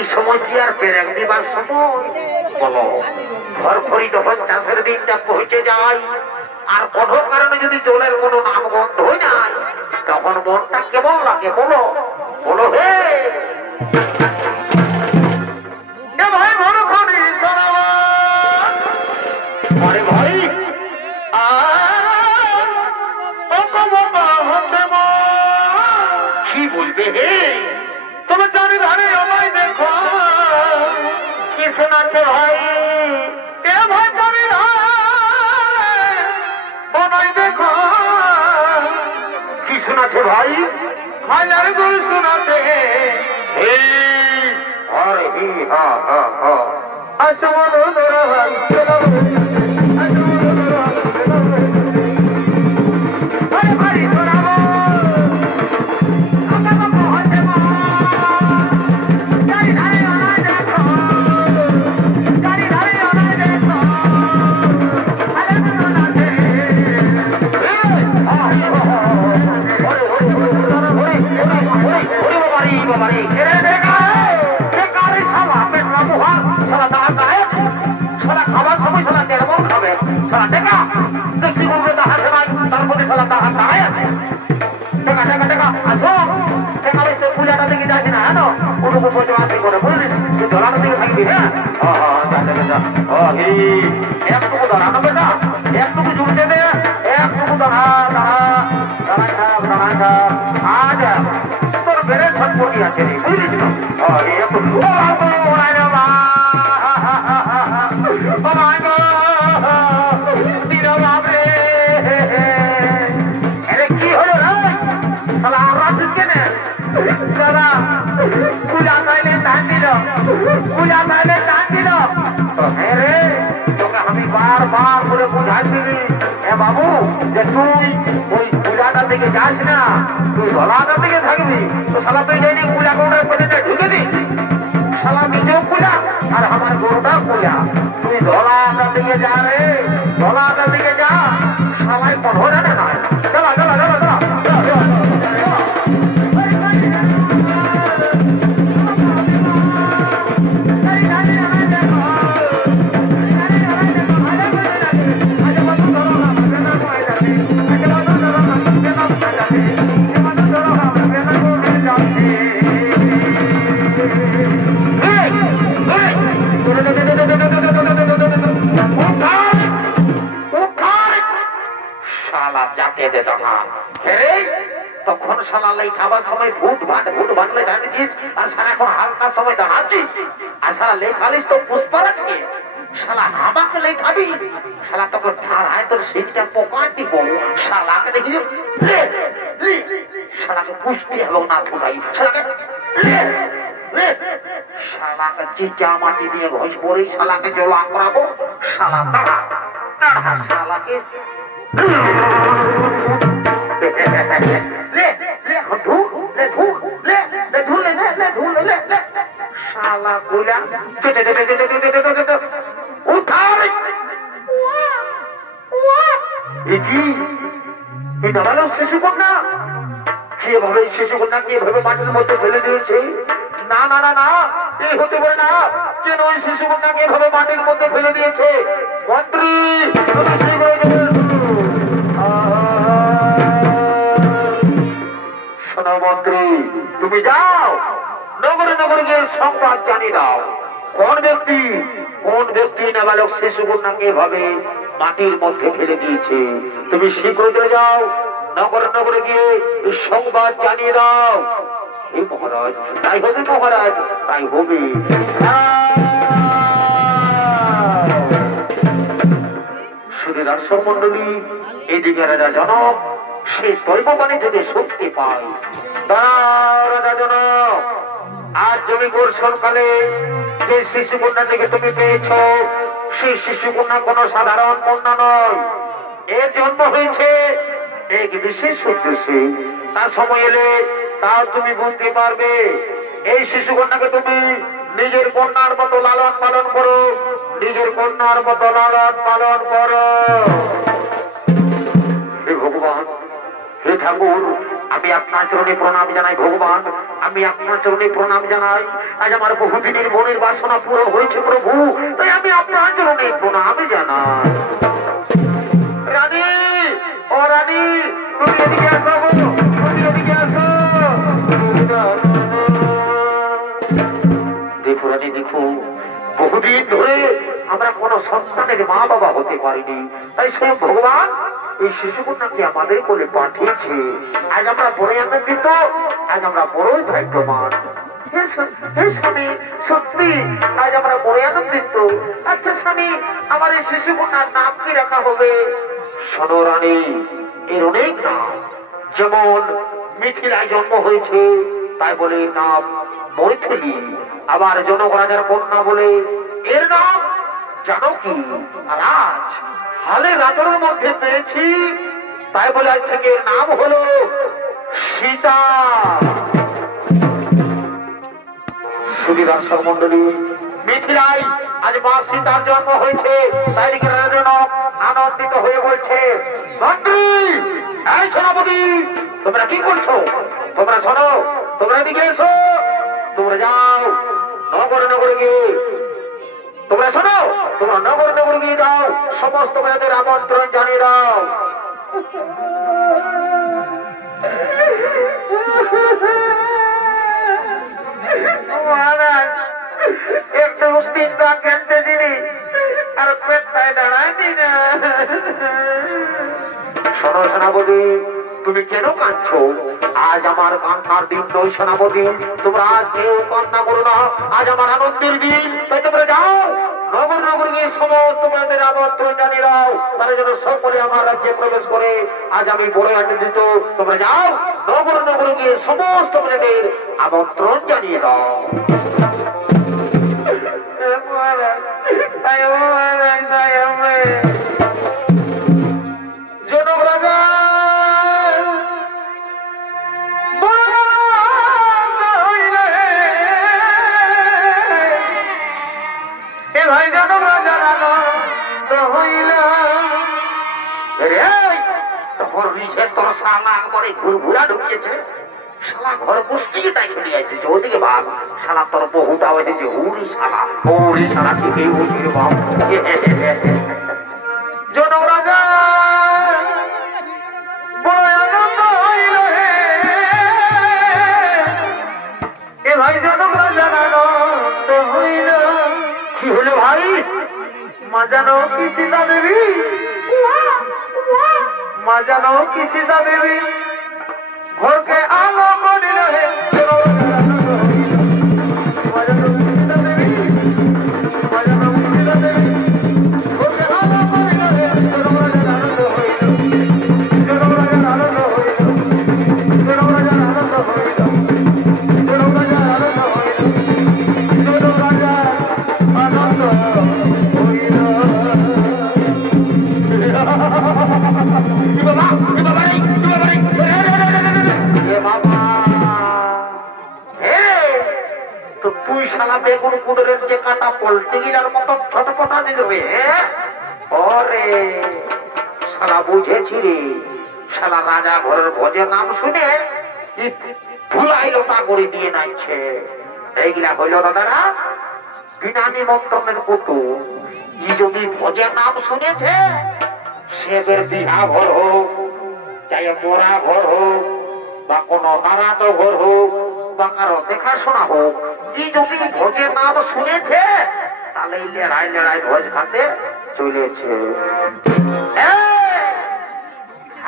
ওই সময় কি আর পেরেক দিবার সময় বলো? ঘর ফরি যখন চাষের দিনটা পৌঁছে যায় আর কোনো কারণে যদি জলের কোনো নাম গন্ধ হয়ে যায় তখন মনটা কেমন লাগে বলো? বলো হে ভাই বড় ভাই আরে ভাই কি বলবে হে? তবে চারিধারে আমায় দেখো কি শোনাচ্ছে ভাই? এ ভাই চারিধারে আমায় দেখো কি শোনাচ্ছে ভাই? হাজার গুণ শোনাচ্ছে হে আরে হি হা হা হা আসমান দরহান একটুকু দাঁড়ানো বেটা, একটুকু জুড়তে দে, একটুকু দাঁড়া দাঁড়া দাঁড়া আজ তোর বেড়ে ছটপটি আছে রে বুঝলিস তো? কি হলো রে আমরা ঢুকে নে দাদা পূজা চাইলে টান দিল, পূজা চাইলে টান দিল। রে তোকে আমি বারবার করে বুঝাইছিলি এ বাবু যে তুই ওই পূজাটা দিকে যাস না, তুই ধলাটা দিকে থাকবি। তো শালা তুই যাইনি পূজা করে পেতে ঢুকে দিস, শালা নিজেও পূজা আর আমার গরুটা পূজা। তুই ধলাটা দিকে যা রে, ধলাটা দিকে যা, শালাই কঠোর জানে না। চলা চলা চলা চলা তখন শালা লাই খাবার সময় ভুট ভাটলে দাঁড়িয়েছিস আর সারা এখন হালকা সময় দাঁড়াচ্ছিস আর শালা লেখালিস তো পুষ্পারাজকে। শালা আমাকে লেখাবি, শালা তখন ঠাড়ায় তোর সিটটা পোকা দিব। শালাকে দেখি শালাকে পুষ্টি এবং না ধুলাই, শালাকে চিটা মাটি দিয়ে ঘষ পরেই শালাকে জোলা করাবো। শালা দাঁড়া দাঁড়া শালাকে শিশু কন্যা কিভাবে শিশু কন্যা কিভাবে মাটির মধ্যে ফেলে দিয়েছে? না না না না, এই হতে পারে না। কেন ওই শিশু কন্যাকে এভাবে মাটির মধ্যে ফেলে দিয়েছে? মন্ত্রী শোনো মন্ত্রী, তুমি যাও নগরে নগরে গিয়ে সংবাদ জানিয়ে দাও কোন ব্যক্তি নাবালক শিশু কন্যাকে এভাবে মাটির মধ্যে ফেলে দিয়েছে। তুমি শীঘ্র যাও নগরে নগরে গিয়ে সংবাদ জানিয়ে দাও। এই মহারাজ, তাই হবে মহারাজ, তাই হবে। শুধু দর্শক মন্ডলী, এদিকে রাজা জনক সে দৈববাণী থেকে শক্তি পায়। রাজা জনক, আজ জমিপুর সরকালে যে শিশু কন্যাটিকে তুমি পেয়েছ, সেই শিশু কন্যা কোন সাধারণ কন্যা নয়। এর জন্ম হয়েছে এক বিশেষ উদ্দেশ্যে। তার সময় এলে তা তুমি বুঝতে পারবে। এই শিশু কন্যাকে তুমি নিজের কন্যার মতো লালন পালন করো, নিজের কন্যার মতো লালন পালন করো। হে ভগবান, হে ঠাকুর, আমি আপনার চরণে প্রণাম জানাই ভগবান, আমি আপনার চরণে প্রণাম জানাই। আজ আমার বহুদিনের মনের বাসনা পূরণ হয়েছে প্রভু, তাই আমি আপনার চরণে প্রণাম জানাই। রানী, ও রানী, তুমি এদিকে আসো, তুমি এদিকে আসো। দেখো রানী, দেখো, বহুদিন ধরে আমরা কোন সন্তানের মা বাবা হতে পারিনি, তাই স্বয়ং ভগবান এই শিশুকন্যাকে আমাদের কোলে পাঠিয়েছে। আজ আমরা বড়ই আনন্দিত, আজ আমরা বড়ই ভাগ্যবান। হে স্বামী, সত্যি আজ আমরা বড়ই আনন্দিত। আচ্ছা স্বামী, আমার এই শিশুকন্যার নাম কি রাখা হবে? শোনো রানী, এর অনেক নাম, যেমন মিথিলায় জন্ম হয়েছে তাই বলে নাম মৈথিলী, আবার জনক রাজার কন্যা বলে এর নাম জানকী। আর আজ হালে রাজনের মধ্যে পেয়েছি তাই বলে আজ থেকে এর নাম হলো সীতা। সুধী দর্শক মন্ডলী, মিথিলায় আজ মা সীতার জন্ম হয়েছে, তাই জনক আনন্দিত হয়ে বলছে, মন্ত্রী, এই সেনাপতি, তোমরা কি করছো? তোমরা শোনো, তোমরা এদিকে এসো, তোমরা যাও নগরে নগরে গিয়ে, তোমরা শোনো, তোমরা নগরে নগরে গিয়ে যাও, সমস্ত মেয়েদের আমন্ত্রণ জানিয়ে দাও। মহারাজ, একটু চিন্তা খেলতে দিনি আর পেটটায় দাঁড়ায়নি না। শোনো সেনাপতি, তুমি কেন কাঁদছো? আজ আমার কান্নার দিন নয় সেনাপতি, তোমরা আজ কেউ কান্না করো না, আজ আমার আনন্দের দিন, তাই তোমরা যাও নগর নগর গিয়ে সমস্ত মেয়েদের আমন্ত্রণ জানিয়ে দাও, তারা যেন সকলে আমার রাজ্যে প্রবেশ করে। আজ আমি বড় আনন্দিত, তোমরা যাও নগর নগর গিয়ে সমস্ত মেয়েদের আমন্ত্রণ জানিয়ে দাও। জনক রাজা তোর শালা একবারে ঘুরঘুরা ঢুকিয়েছে, শালা ঘর পুষ্টিটাই চলে আসছে, ওদিকে ভাব শালা তোর বহুটা হয়েছে, হুড়ি শালা, হুড়ি শালা ঠিকই বুঝিয়ে ভাব। জনক রাজা বড় আনন্দ হইল হে, এ ভাই জনক রাজা আনন্দ হইল। কি হলো ভাই? মা জানো কি সীতা দেবী, মা জানো কি সীতা দেবী ঘরকে আলো করিল হে, মা জানো কি সীতা দেবী, মা জানো কি সীতা দেবী ঘরকে আলো করিল হে, জনক রাজার আনন্দ হইল, জনক রাজার আনন্দ হইল, জনক রাজার আনন্দ হইল, জনক রাজার আনন্দ হইল, জনক রাজার আনন্দ হইল। তুই শালা বেগুন কুড়ের যে কাটা পল্টে গিলার মতো ছটপটা দিয়ে দেবে। ওরে শালা বুঝেছি রে, শালা রাজা ঘরের ভোজের নাম শুনে ধুলাই লোটা করে দিয়ে নাইছে। এইগুলা হইল দাদারা বিনা নিমন্ত্রণের কুটুম। ই যদি ভোজের নাম শুনেছে, সেদের বিহা ঘর হোক, চাই মোরা ঘর হোক, বা কোন নারায়ণ ঘর হোক, বা কারো দেখাশোনা হোক, ই যদি ভোজের নাম শুনেছে তাহলে লড়াই লড়াই ভোজ খাতে চলেছে।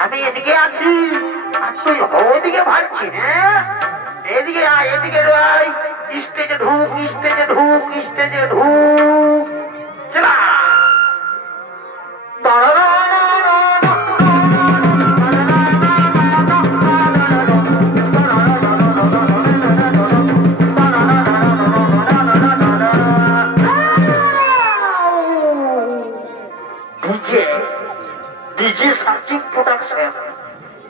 আমি এদিকে আছি আর তুই ওইদিকে ভাবছি, হ্যাঁ এদিকে আয়, এদিকে আয়, স্টেজে ঢুক, স্টেজে ঢুক, স্টেজে ঢুক, চলা। ডিজে সার্চিং প্রোডাকশন,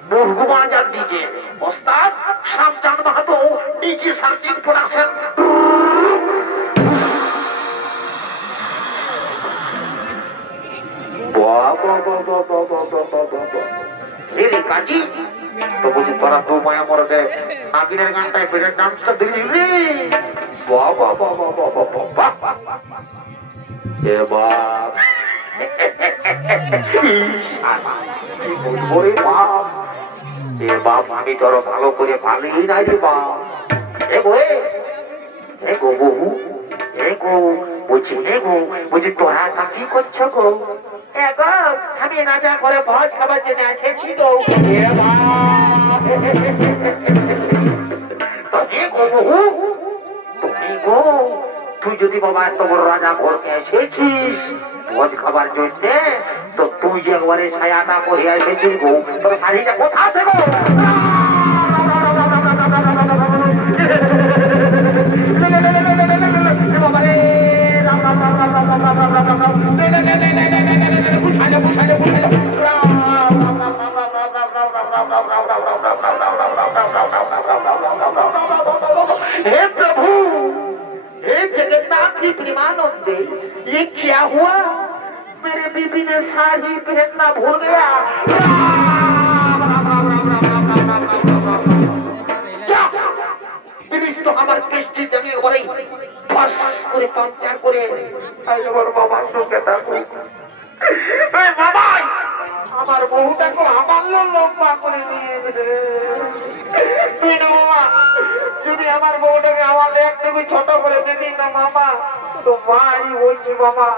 মুরগুমাজার ডিজে, ওস্তাদ শামজান মাহাতো, ডিজে সার্চিং প্রোডাকশন। কাজী তো বলছি তোরা তো মায়া মরদে নাগিনের গানটায় বেড়ের ডান্সটা দেখলি রে বাহ বাহ বাহ বাহ বাহ বাহ বাহ এবার বাপ আমি তোর ভালো করে ভালোই নাই রে বাপ এ গো বহু এ গো বলছি তোরা তা কি করছো গো আমি রাজা করে ভোজ খাবার জন্য এসেছি গো তুই যদি বাবা এত বড় রাজা ঘরকে এসেছিস ভোজ খাবার জন্য তো তুই যে একবারে ছায়াটা করে এসেছিস গো তোর শাড়িটা কোথা আছে গো हे प्रभु हे जगन्नाथ की प्रेमानंद ये क्या हुआ मेरे बीबी ने साड़ी पहनना भूल गया तो हमारे पृष्ठी जमे बड़ी फर्श করে পাঞ্চার করে আমার বাবা সুখেটা বাবা আমার বউটাকে আমার লম্বা করে নিয়ে যদি আমার বউটাকে আমার একটু ছোট করে দিবি না মামা তো ভাই বলছি বাবা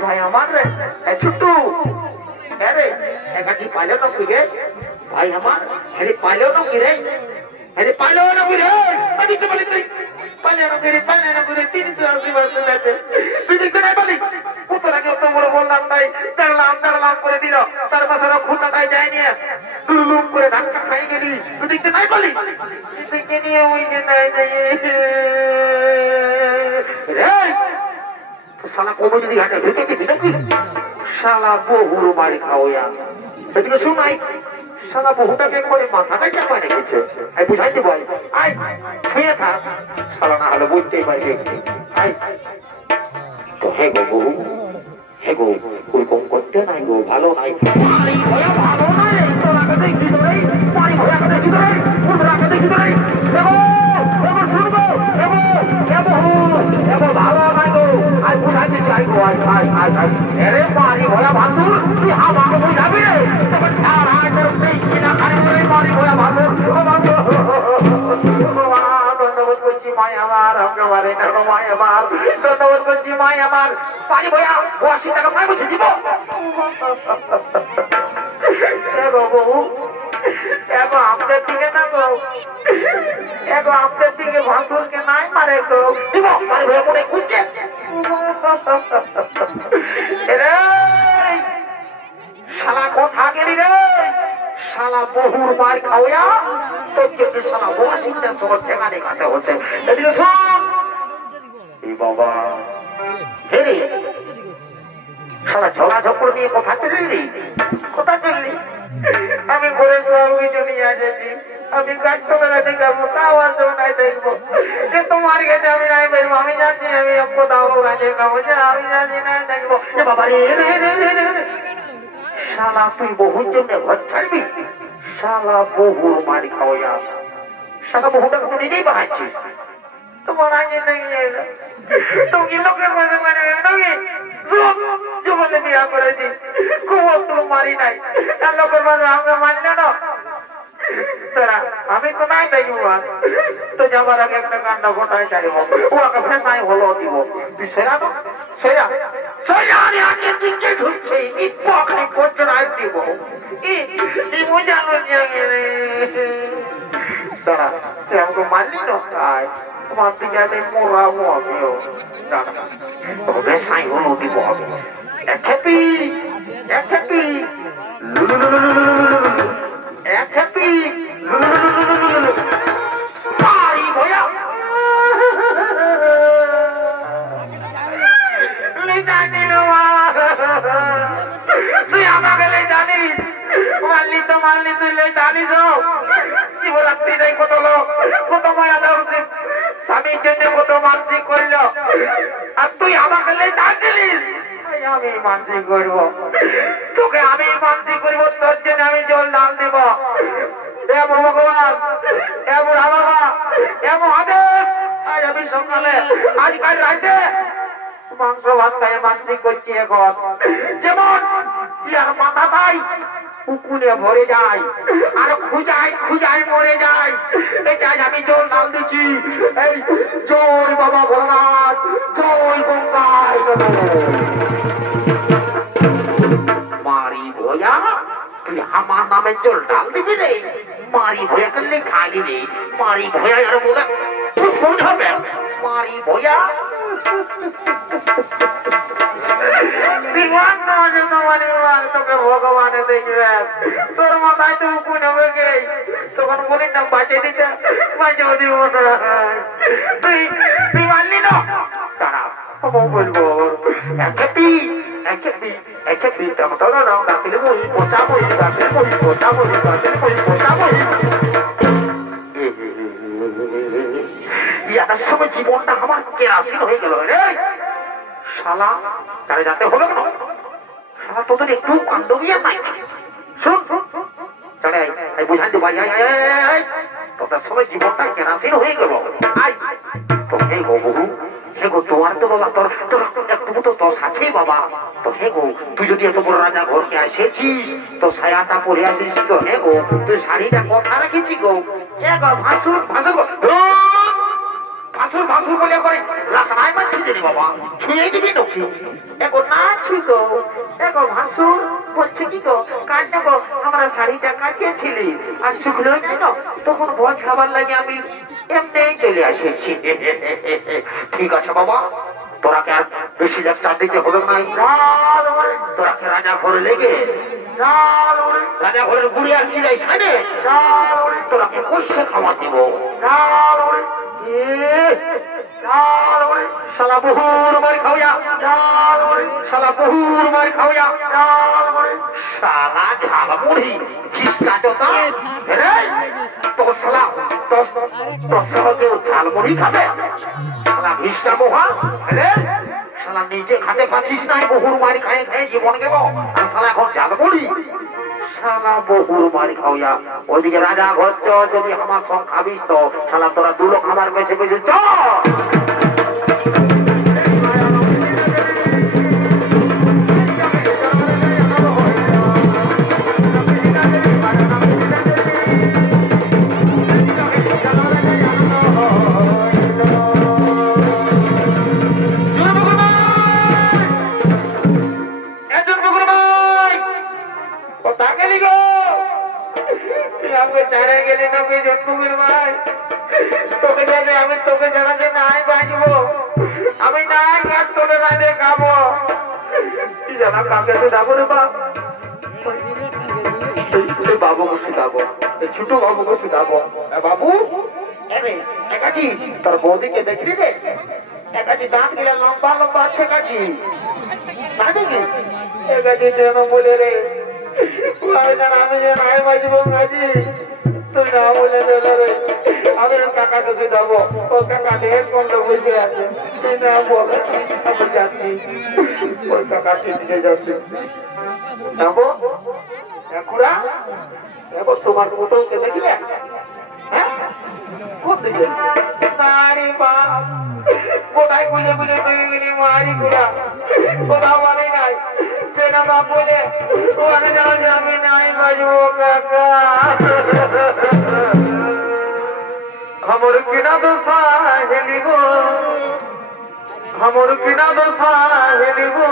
भाई हमारे छुट्टू अरे पालो न गिरे भाई हमार अरे पालो न गिरे अरे पालो न गिरे अभी तो बोले पाले न गिरे 380 वर्ष लेते তুই দেখতে নাই বলি পুতরাকে অত বড় বললাম নাই দাঁড়ালাম করে দিল তার পাশে খুঁটাটাই যায়নি দুলুম করে ধাক্কা খাই গেলি তুই দেখতে নাই বলি দেখে নিয়ে ওই যে নাই রে साला कोमोदी घाटे भेटे के भीतर की साला बहुर मारी खाओया এদিকে শুনাই साला বহুটাকে করে মাথাটা চাপা রেখেছে আই বুঝাইতে বল আই শুয়ে থাক साला না হলে বুঝতেই পারবে আই তো হে গো বহু হে গো কোন কম করতে নাই গো ভালো নাই মারি ভয়া ভালো নাই তো লাগাতে কি ধরে মারি ভয়া করে কি ধরে কোন লাগাতে কি ধরে দেখো দেখো শুনবো দেখো দেখো ভালো নাই গো আই বুঝাইতে চাই গো আই আরে মারি ভয়া ভাসুর তুই আমাকে বুঝাবি তবে আর আই তোর সেই কিনা খালি করে মারি ভয়া ভাসুর ধন্যবাদ করছি মাই আমার আমারে না মাই আমার ধন্যবাদ করছি মাই আমার পানি ভয়া 80 টাকা পাই বুঝে দিব এগো বহু এগো আমাদের দিকে না গো এগো আমাদের দিকে ভাসুরকে নাই মারে গো দিব পানি ভয়া কোটে কুচে রে শালা কথা গেলি রে শালা বহুর মার খাওয়া তো যে শালা 80 টাকা সর টাকা দেখাতে হতে এদিকে শুন এই বাবা হে রে শালা ঝগড়া ঝগড়া নিয়ে কথা চললি আমি ঘরে সব কিছু নিয়ে আসেছি আমি কাস্টমার দেখাবো তাও আর নাই দেখবো যে তোমার কাছে আমি নাই বেরবো আমি জানি আমি কোথাও দেখাবো যে আমি জানি নাই দেখবো বাবা রে শালা তুই বহুর জন্য ঘর ছাড়বি শালা বহুর মারি খাওয়া শালা বহুটাকে তো নিজেই বানাচ্ছিস তোমার আগে নেই তুমি লোকের মাঝে মানে জীবনে বিয়া করেছি খুব অস্ত্র মারি নাই তার লোকের মাঝে আমরা মানি না তোরা আমি তো নাই দেখবো তো যাবার আগে একটা কান্না ঘটায় চাইব ওকে ফেসাই হলো দিব তুই সেরা তো সেরা সেরা আগে দিকে ঢুকছে পকড়ে পর্যন্ত আই দিব এই মজানো জাগে তোরা তুই আমাকে মারলি না তাই তোমার দিকে আমি মোরাবো আমিও তবে সাই হলো দিব এক হ্যাপি হ্যাপি পারি ভয়া তুই আমাকে জানিস মারলি তো মারলি তুই জানিস শিবরাত্রি নেই কত লোক কত মায়া উচিত স্বামীর জন্য কত মানসিক করল আর তুই আমাকে জানিস আমি মানসিক করব তোকে আমি মানসিক করবো তোর জন্য আমি জল ডাল দেব ভগবান এমন বাবা এমন আদেশ আজ আমি সকালে আজকাল রাইতে মাংস ভাত খাই মানসিক করছি এখন যেমন ইয়ার মাথা পাই উকুনে ভরে যায় আর খুঁজায় খুঁজায় মরে যায় এটা আমি জল ডাল দিচ্ছি এই জয় বাবা ভোলানাথ জয় গঙ্গায় মারি ভয়া তুই আমার নামে জল ডাল দিবি রে মারি ভয়া করলে খালি রে মারি ভয়া আর বলে বুঝাবে মারি ভয়া তোকে ভগবানে দেখবে তোর মাথায় তো উকুন হবে গে তখন বোনের নাম বাঁচিয়ে দিতে বাঁচিয়ে দিব তুই তুই মানলি না তারা বলবো জীবনটা আমার কেরাসিন হয়ে গেল রে শালা তারে যাতে হলো না শালা তোদের একটু কাণ্ডবিয়া নাই শুন বুঝাই দেবো তোদের সময় জীবনটা কেরাসিন হয়ে গেল আই তো হে গো বহু হে গো তোমার তো বাবা তোর তোর একটু তো তোর সাথেই বাবা তো হে গো তুই যদি এত বড় রাজা ঘরকে এসেছিস তো সায়াটা পরে আসিস তো হে গো তুই শাড়িটা কথা রেখেছি গো এ গো ভাসুর ভাসুর ভাসুর ভাসুর বলে করে রাখাই মারছি জানি বাবা ছুঁয়ে দিবি তোকে এগো না ছুই গো এগো ভাসুর বলছে কি গো কাজ গো আমরা শাড়িটা কাচিয়েছিলি আর শুকলো না তো তখন ভোজ খাবার লাগে আমি এমনি চলে আসেছি ঠিক আছে বাবা তোরাকে আর বেশি যাত্রা দিতে হবে না তোরাকে রাজা ঘরে লেগে রাজা ঘরের গুড়ি আর চিরাই সাইডে তোরাকে কষে খাওয়া দিব শালা বহুর মার খাওয়া শালা বহুর মার খাওয়া শালা ঝালমুড়ি খিস্টা জোতা তো শালা তোর শালা কেউ ঝালমুড়ি খাবে শালা খিস্টা মোহা শালা নিজে খাতে পাচ্ছিস নাই বহুর মার খাই খাই জীবন গেল আর শালা এখন ঝালমুড়ি শালা বহুর মারি খাওয়া ওদিকে রাজা ঘর যদি আমার সঙ্গ খাবিস তো শালা তোরা দু লোক আমার পেছে পেছে চ বাবু শুধাবো ছোট বাবুকে শুধাবো বাবু একাজি তোর বৌদিকে দেখলি রে একাজি দাঁত গিলা লম্বা লম্বা আছে কাজি না দেখি একাজি যেন বলে রে আমি যে নাই বাজবো কাজি তুই না বলে দিলে রে আমি কাকাকে শুধাবো ও কাকা ঢের কন্ড বসে আছে তুই না বলে আমি যাচ্ছি ওই কাকাকে নিয়ে যাচ্ছি যাবো খুড়া এবার তোমার মতনকে দেখলে কোথায় খুঁজে খুঁজে তৈরি করে মারি খুড়া কোথাও বলে নাই সেনা বাপ বলে ওখানে যাওয়া যাবে নাই বাজবো কাকা हमर किना दोसा हेली गो हमर किना दोसा हेली गो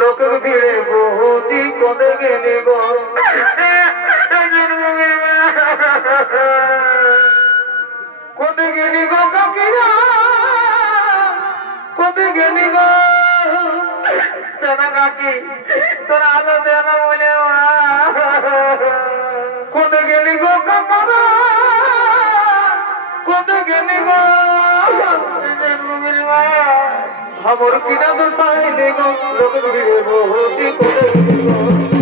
लोकर भिड़े बहुती कोदे गेली गो कोदे गेली गो काकिरा कोदे गेली गो जना काकी तोरा आलो देना बोले কোনে গেলি গো কাকারা কোনে গেলি গো हमर किना तो साई देखो लोग भिड़े बहुती कोने